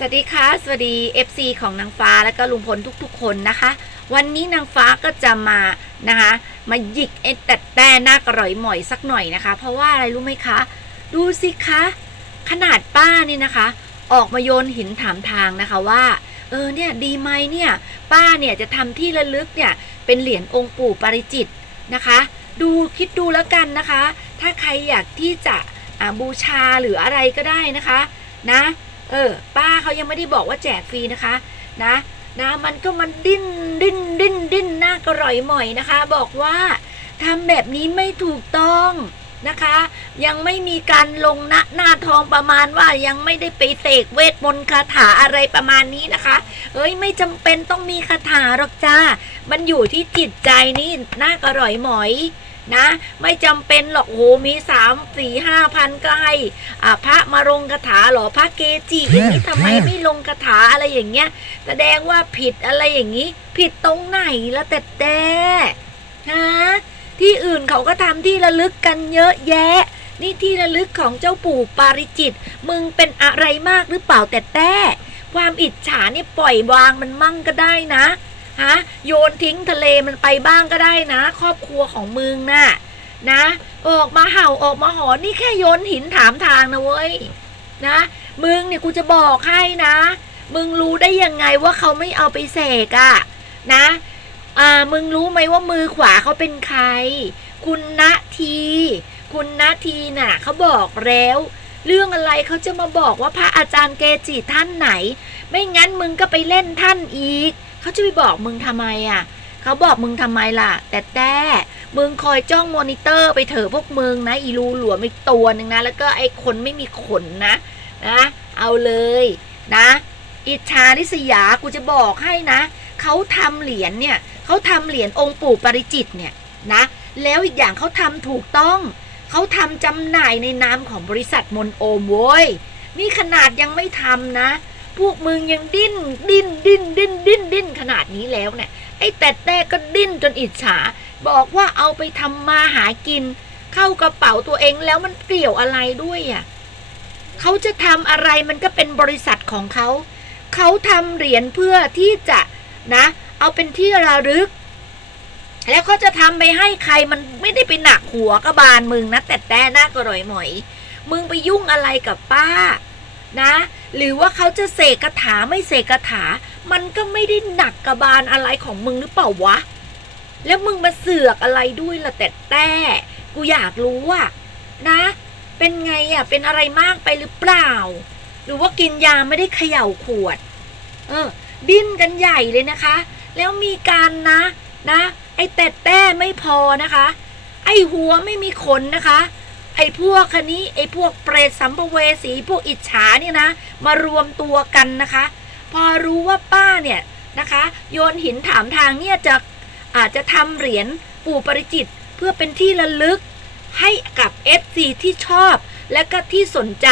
สวัสดีค่ะ สวัสดี FC ของนางฟ้าและก็ลุงพลทุกๆ คนนะคะ วันนี้นางฟ้าก็จะมานะคะ มาหยิกไอ้แต่แต่หน้ากระร่อยหมอยสักหน่อยนะคะ เพราะว่าอะไรรู้ไหมคะ ดูสิคะ ขนาดป้านี่นะคะ ออกมาโยนหินถามทางนะคะว่า เออเนี่ยดีไหมเนี่ย ป้าเนี่ยจะทำที่ระลึกเนี่ย เป็นเหรียญองค์ปู่ปริจิตนะคะ ดูคิดดูแล้วกันนะคะ ถ้าใครอยากที่จะบูชาหรืออะไรก็ได้นะคะ นะ เออ ป้าเขายังไม่ได้บอกว่าแจกฟรีนะคะ นะนะมันก็มันดิ้นดิ้นดิ้นดิ้นหน้ากระร่อยหม่อยนะคะ บอกว่าทำแบบนี้ไม่ถูกต้องนะคะ ยังไม่มีการลงหน้าหน้าทองประมาณว่ายังไม่ได้ไปเสกเวทมนต์คาถาอะไรประมาณนี้นะคะเอ้ยไม่จำเป็นต้องมีคาถาหรอกจ้า มันอยู่ที่จิตใจนี่หน้ากระร่อยหมอย นะ ไม่จำเป็นหรอกโหมีสามสี่ห้าพันก็ให้อ่าพระมาลงคาถาเหรอพระเกจิอย่างนี้ทำไมไม่ลงคาถาอะไรอย่างเงี้ย แสดงว่าผิดอะไรอย่างนี้ ผิดตรงไหนละแต่แต่ฮะที่อื่นเขาก็ทำที่ระลึกกันเยอะแยะ นี่ที่ระลึกของเจ้าปู่ปาริจิต มึงเป็นอะไรมากหรือเปล่าแต่แต่ความอิจฉาเนี่ยปล่อยวางมันมั่งก็ได้นะ ฮะโยนทิ้งทะเลมันไปบ้างก็ได้นะ ครอบครัวของมึงน่ะนะ ออกมาเห่าออกมาหอนนี่แค่โยนหินถามทางนะเว้ยนะ มึงเนี่ยกูจะบอกให้นะ มึงรู้ได้ยังไงว่าเขาไม่เอาไปเสกอะนะอ่ามึงรู้ไหมว่ามือขวาเขาเป็นใคร คุณนาที คุณนาทีน่ะเขาบอกแล้ว เรื่องอะไรเขาจะมาบอกว่าพระอาจารย์เกจิท่านไหน ไม่งั้นมึงก็ไปเล่นท่านอีก เขาจะไปบอกมึงทำไมอะเขาบอกมึงทำไมล่ะ แต่แต่มึงคอยจ้องมอนิเตอร์ไปเถอะพวกมึงนะ อีรูหลวมอีกตัวหนึ่งนะ แล้วก็ไอ้คนไม่มีขนนะ นะ เอาเลยนะ อิจฉาริษยากูจะบอกให้นะ เขาทำเหรียญเนี่ยเขาทำเหรียญองค์ปู่ปริจิตเนี่ยนะ แล้วอีกอย่างเขาทำถูกต้องเขาทำจำหน่ายในนามของบริษัทมนโอมโว้ยนี่ขนาดยังไม่ทำนะ พวกมึงยังดิ้น ดิ้นดิ้นดิ้นดิ้นดิ้นขนาดนี้แล้วเนี่ยไอ้แต่แต่ก็ดิ้นจนอิจฉา บอกว่าเอาไปทำมาหากิน เข้ากระเป๋าตัวเองแล้วมันเกี่ยวอะไรด้วยอะเขาจะทำอะไรมันก็เป็นบริษัทของเขาเขาทำเหรียญเพื่อที่จะนะ เอาเป็นที่ระลึก แล้วก็จะทำไปให้ใครมันไม่ได้ไปหนักหัวกระบาลมึงนะแต่แต่หน้ากระร่อยหมอย มึงไปยุ่งอะไรกับป้า นะ หรือว่าเขาจะเสกคาถาไม่เสกคาถา มันก็ไม่ได้หนักกระบาลอะไรของมึงหรือเปล่าวะ แล้วมึงมาเสือกอะไรด้วยล่ะแต่แต่กูอยากรู้อะนะ เป็นไงอะเป็นอะไรมากไปหรือเปล่า หรือว่ากินยาไม่ได้เขย่าขวด เออ ดิ้นกันใหญ่เลยนะคะ แล้วมีการนะนะ ไอ้แต่แต่ไม่พอนะคะ ไอ้หัวไม่มีขนนะคะ ไอ้พวกคันนี้ไอ้พวกเปรตสัมภเวสีพวกอิจฉาเนี่ยนะ มารวมตัวกันนะคะ พอรู้ว่าป้าเนี่ยนะคะ โยนหินถามทางเนี่ยจะอาจจะทำเหรียญปู่ปริจิต เพื่อเป็นที่ระลึกให้กับ FC ที่ชอบและก็ที่สนใจ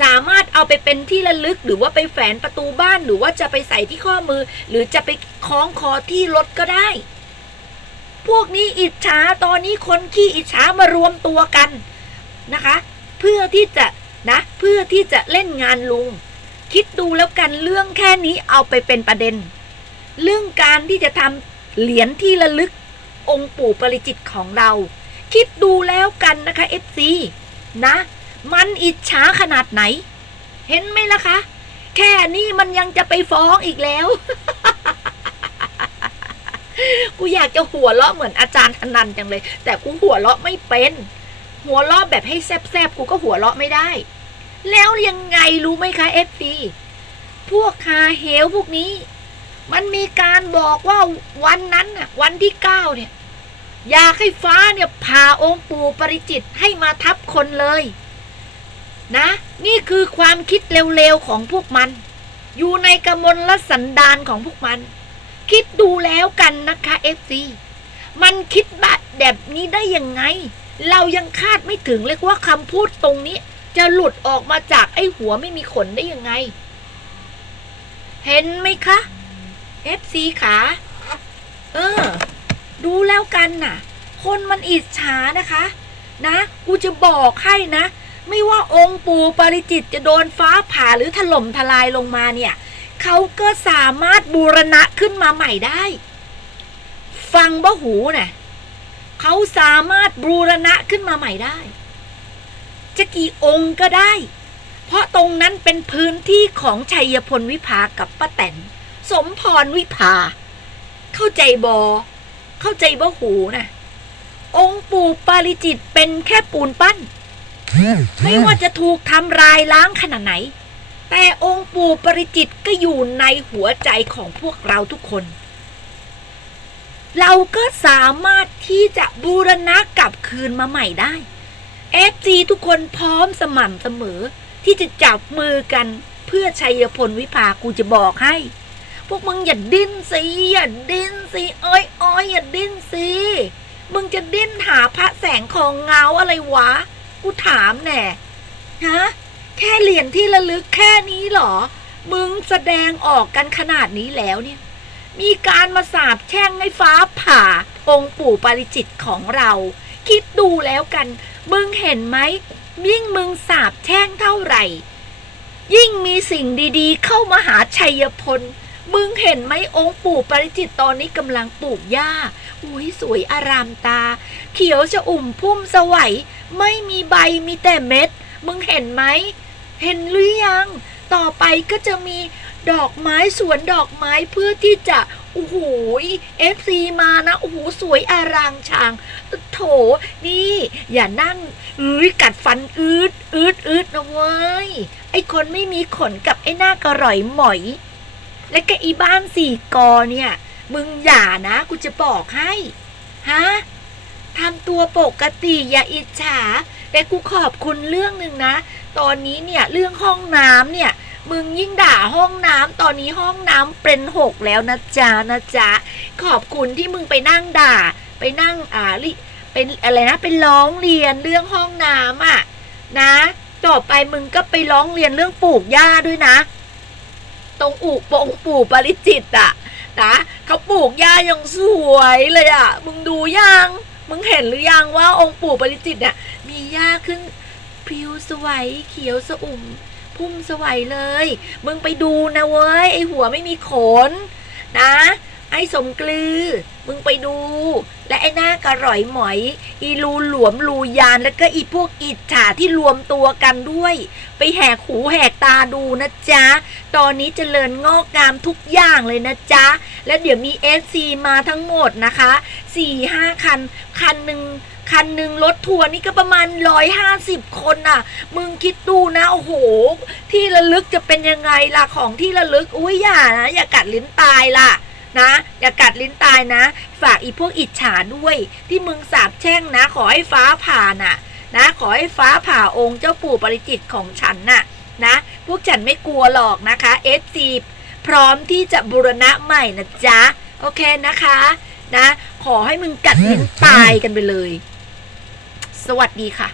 สามารถเอาไปเป็นที่ระลึกหรือว่าไปแฝนประตูบ้านหรือว่าจะไปใส่ที่ข้อมือ หรือจะไปคล้องคอที่รถก็ได้ พวกนี้อิจฉาตอนนี้คนขี้อิจฉามารวมตัวกันนะคะ เพื่อที่จะนะเพื่อที่จะเล่นงานลุง คิดดูแล้วกันเรื่องแค่นี้เอาไปเป็นประเด็น เรื่องการที่จะทำเหรียญที่ระลึกองค์ปู่ปริจิตรของเรา คิดดูแล้วกันนะคะ FC นะ มันอิจฉาขนาดไหน เห็นไหมล่ะคะ แค่นี้มันยังจะไปฟ้องอีกแล้ว กูอยากจะหัวเราะเหมือนอาจารย์ธนันจังเลย แต่กูหัวเราะไม่เป็น หัวเราะแบบให้แซบๆกูก็หัวเราะไม่ได้ แล้วยังไงรู้ไหมคะ FC พวกคาเฮลพวกนี้ มันมีการบอกว่าวันนั้นน่ะ วันที่เก้าเนี่ย อยากให้ฟ้าเนี่ยพาองค์ปู่ปริจิตให้มาทับคนเลย นะ นี่คือความคิดเร็วๆของพวกมัน อยู่ในกมลสันดานของพวกมัน คิดดูแล้วกันนะคะเอฟซีมันคิดแบบแบบนี้ได้ยังไง เรายังคาดไม่ถึงเลยว่าคำพูดตรงนี้ จะหลุดออกมาจากไอ้หัวไม่มีขนได้ยังไง เห็นไหมคะ FC ขาเออ ดูแล้วกันน่ะ คนมันอิจฉานะคะ นะ กูจะบอกให้นะ ไม่ว่าองค์ปู่ปริจิตจะโดนฟ้าผ่าหรือถล่มทลายลงมาเนี่ย เขาก็สามารถบูรณะขึ้นมาใหม่ได้ ฟังบ่หูนะ่ะเขาสามารถบูรณะขึ้นมาใหม่ได้ จะกี่องค์ก็ได้ เพราะตรงนั้นเป็นพื้นที่ของชัยพลวิภากับป้าแตนสมพรวิภา เข้าใจบอ เข้าใจบ่หูนะองค์ปู่ปาริจิตเป็นแค่ปูนปั้น ไม่ว่าจะถูกทำลายล้างขนาดไหน แต่องค์ปู่ปริจิตก็อยู่ในหัวใจของพวกเราทุกคน เราก็สามารถที่จะบูรณะกลับคืนมาใหม่ได้เอฟซีทุกคนพร้อมสม่ำเสมอ ที่จะจับมือกันเพื่อชัยพลวิภากูจะบอกให้ พวกมึงอย่าดิ้นสิอย่าดิ้นสิเอ้ยอ้อยอย่าดิ้นสิมึงจะดิ้นหาพระแสงของเงาอะไรวะ กูถามแน่ฮะ แค่เหรียญที่ระลึกแค่นี้หรอ มึงแสดงออกกันขนาดนี้แล้วเนี่ย มีการมาสาบแช่งให้ฟ้าผ่า องค์ปู่ปาริจิตของเรา คิดดูแล้วกัน มึงเห็นไหมยิ่งมึงสาบแช่งเท่าไหร่ ยิ่งมีสิ่งดีๆ เข้ามาหาชัยพล มึงเห็นไหมองค์ปู่ปาริจิตตอนนี้กำลังปลูกหญ้าอุ้ยสวยอารามตา เขียวจะอุ่มพุ่มสวัย ไม่มีใบมีแต่เม็ด มึงเห็นไหม เห็นหรือยัง ต่อไปก็จะมีดอกไม้สวนดอกไม้เพื่อที่จะโอ้โหเอฟซีมานะโอ้โหสวยอารางชางโถนี่ อย่านั่งอุ้ยกัดฟันอืดอืดอืดนะเว้ยไอคนไม่มีขนกับไอหน้ากระร่อยหมอย และก็อีบ้านสี่กอเนี่ย มึงอย่านะกูจะบอกให้ฮะทำตัวปกติอย่าอิจฉา แต่กูขอบคุณเรื่องหนึ่งนะ ตอนนี้เนี่ยเรื่องห้องน้ำเนี่ย มึงยิ่งด่าห้องน้ำตอนนี้ห้องน้ำเป็นหกแล้วนะจ๊ะนะจ๊ะขอบคุณที่มึงไปนั่งด่า ไปนั่งอ่าลิเป็นอะไรนะเป็นร้องเรียนเรื่องห้องน้ำอะนะ ต่อไปมึงก็ไปร้องเรียนเรื่องปลูกหญ้าด้วยนะ ตรงอู่ปงปู่ปริจิตอะนะเขาปลูกหญ้ายังสวยเลยอะ มึงดูยัง มึงเห็นหรือยังว่าองค์ปู่ปริจิตเนี่ยมีหญ้าขึ้นพิวสวยเขียวสอุ่ม พุ่มสวยเลย มึงไปดูนะเว้ยไอหัวไม่มีขน นะ ไอ้สมกลือ มึงไปดู และไอ้หน้ากระร่อยหมอย อีรูหลวมรูยานแล้วก็อีพวกอิจฉาที่รวมตัวกันด้วย ไปแหกหูแหกตาดูนะจ๊ะ ตอนนี้เจริญงอกงามทุกอย่างเลยนะจ๊ะ แล้วเดี๋ยวมี SC มาทั้งหมดนะคะสี่ห้าคัน คันหนึ่งคันหนึ่งรถทัวร์นี่ก็ประมาณร้อยห้าสิบคนน่ะ มึงคิดดูนะ โอ้โห ที่ระลึกจะเป็นยังไงล่ะ ของที่ระลึก อุ้ยอย่านะ อย่ากัดลิ้นตายล่ะ นะ อย่ากัดลิ้นตายนะ ฝากอีพวกอิจฉาด้วย ที่มึงสาบแช่งนะ ขอให้ฟ้าผ่าน่ะ นะ ขอให้ฟ้าผ่าองค์เจ้าปู่ปริจิตของฉันน่ะ นะ พวกฉันไม่กลัวหรอกนะคะ FC พร้อมที่จะบูรณะใหม่นะจ๊ะ โอเคนะคะ นะ ขอให้มึงกัดลิ้นตายกันไปเลย สวัสดีค่ะ